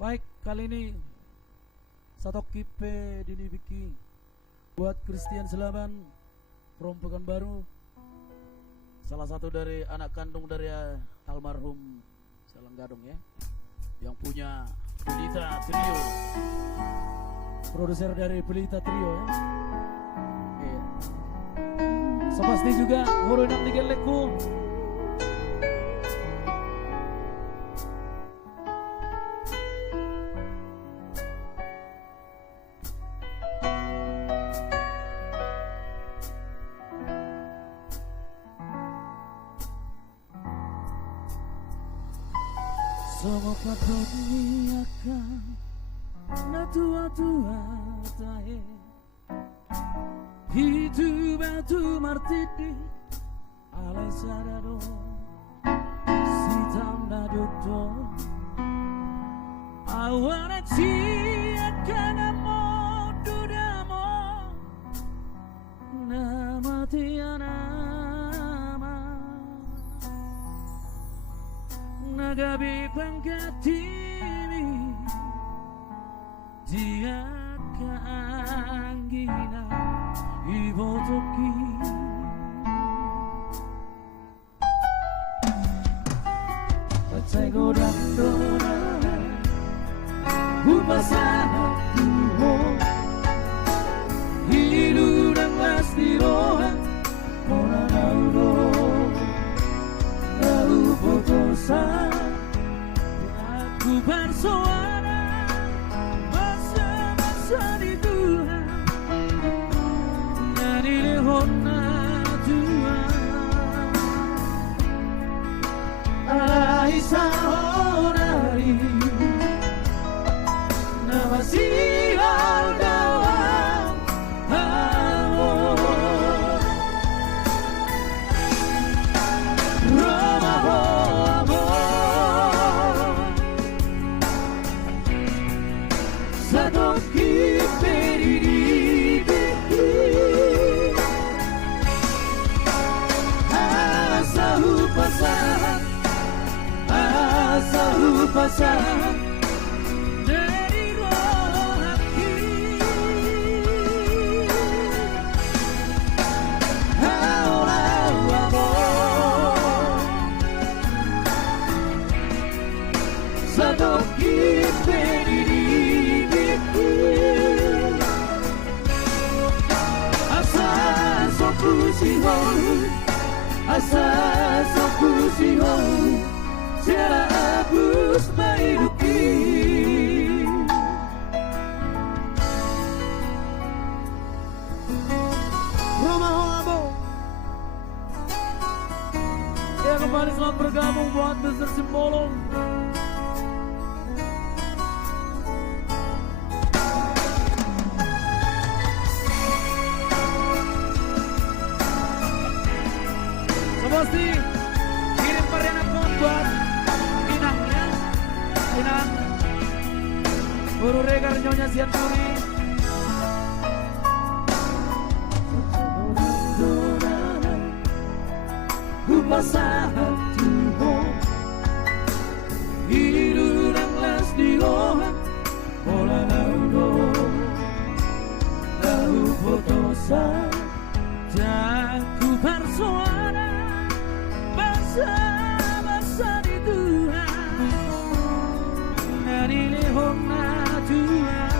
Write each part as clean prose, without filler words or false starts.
Baik, kali ini satu kipe dini biki buat Christian Selaban from Pekanbaru, salah satu dari anak kandung dari almarhum Salanggadong ya, yang punya Pelita Trio, produser dari Pelita Trio ya. Iya. So pasti juga Hurunang Digeleku. Semoga dunia kan na tua-tua tahe hidup batu martidi alai sadado sitam na dokto awana cia kana mo dudamo nama tiana nagabi pangkatimi dia keanggina ibotoki Pacego dandora upasana tuho hidu dan lastiroha mona nauro lalu potosa aku bersuara masa-masa di Tuhan dari lehona Tuhan Aisa honari nama sial dalam amor pasang dari roh hati amor satu kipe diriku asa soku sihon asa soku sihon Sera abus maiduki Rumah Abo ya kembali selamat bergabung buat Mr. Simbolong. Pasti kirim perkenan buat Inang Guru Regar Nyonya Sianturi Upasahan Tuhan hidup dan las di lohan Ola laudo lau potosa Jaku bersuara Basa-basa di Tuhan Dari lehona Tuhan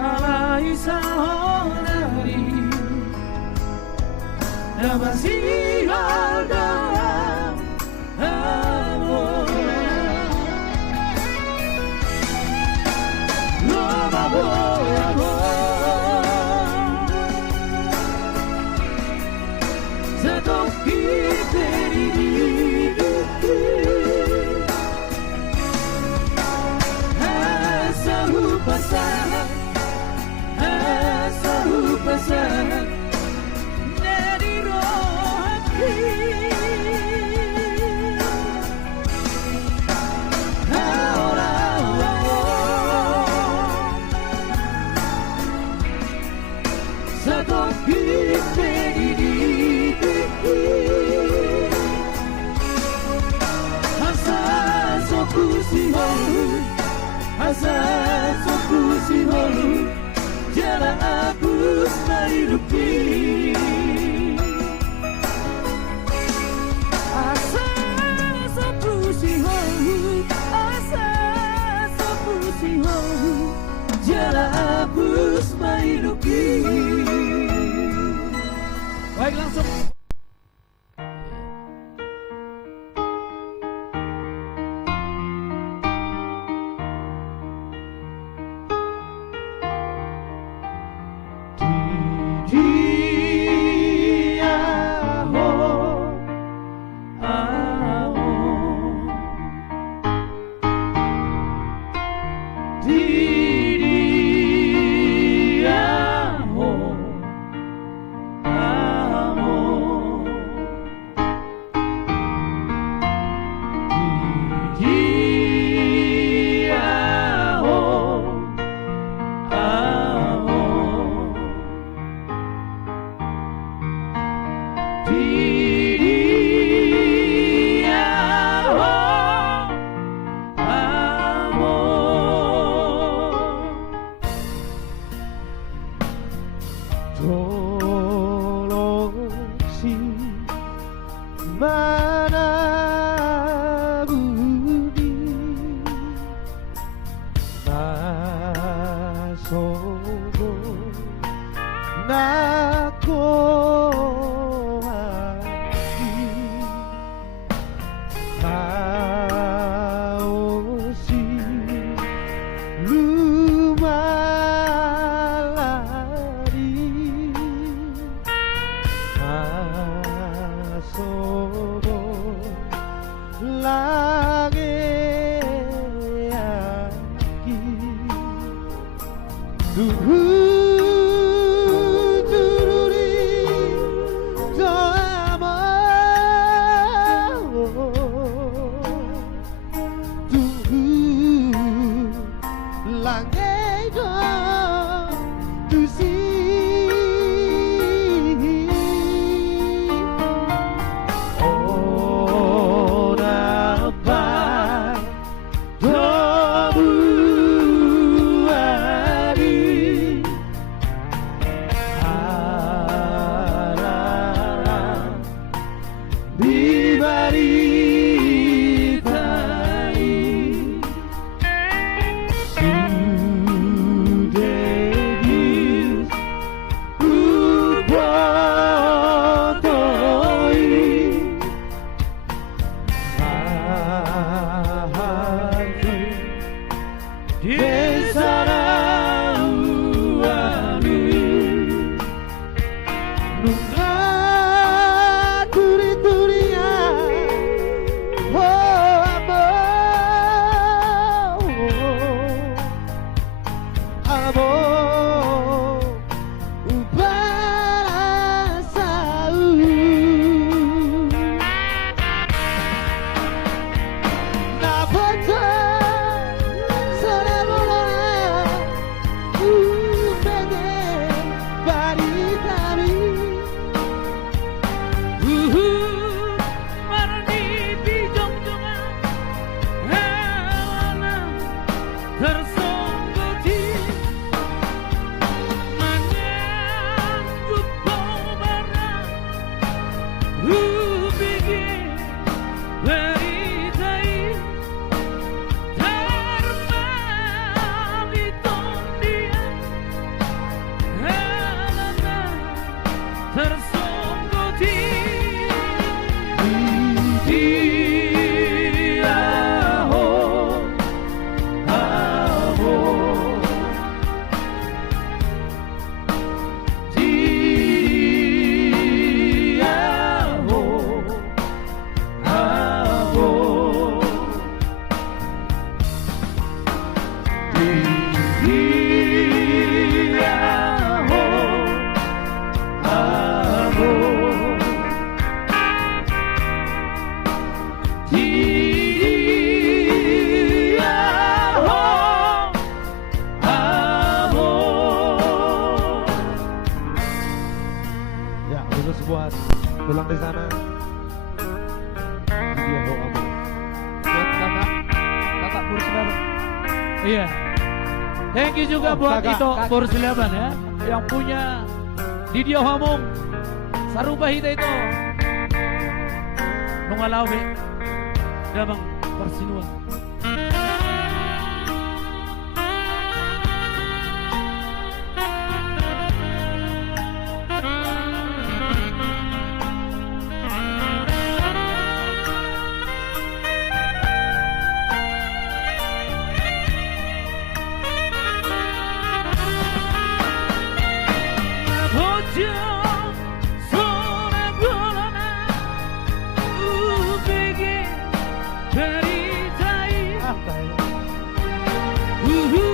Alai sahonari Nama sial dalam amor Loma boy amor Satu kita diriku Asahu pasangan Asahu pasangan Dari roh hati siholu jala abus mairuki asa sapu siholu asa sapu siholu jala abus mairuki. Baik, langsung pulang di sana. Dia doa buat kakak Pur saudara. Iya. Thank you juga buat kakak, Ito kakak. Porsilaban ya, yang punya Didio Hamong, Sarupa Hita itu, Nungalawe, Damang Persinuan. Ah, tayo.